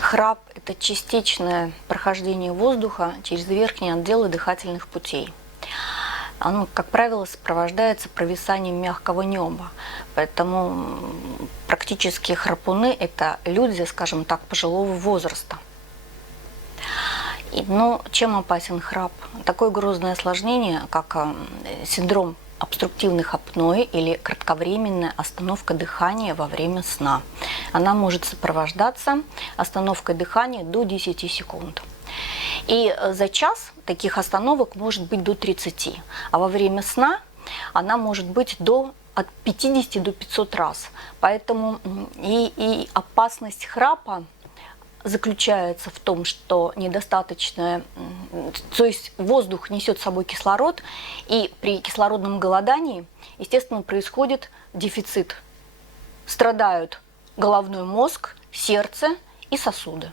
Храп – это частичное прохождение воздуха через верхние отделы дыхательных путей. Оно, как правило, сопровождается провисанием мягкого неба. Поэтому практически храпуны – это люди, скажем так, пожилого возраста. Но чем опасен храп? Такое грозное осложнение, как синдром обструктивных апноэ или кратковременная остановка дыхания во время сна. Она может сопровождаться остановкой дыхания до 10 секунд. И за час таких остановок может быть до 30, а во время сна она может быть от 50 до 500 раз. Поэтому и опасность храпа заключается в том, что недостаточное, то есть воздух несет с собой кислород, и при кислородном голодании, естественно, происходит дефицит. Страдают головной мозг, сердце и сосуды.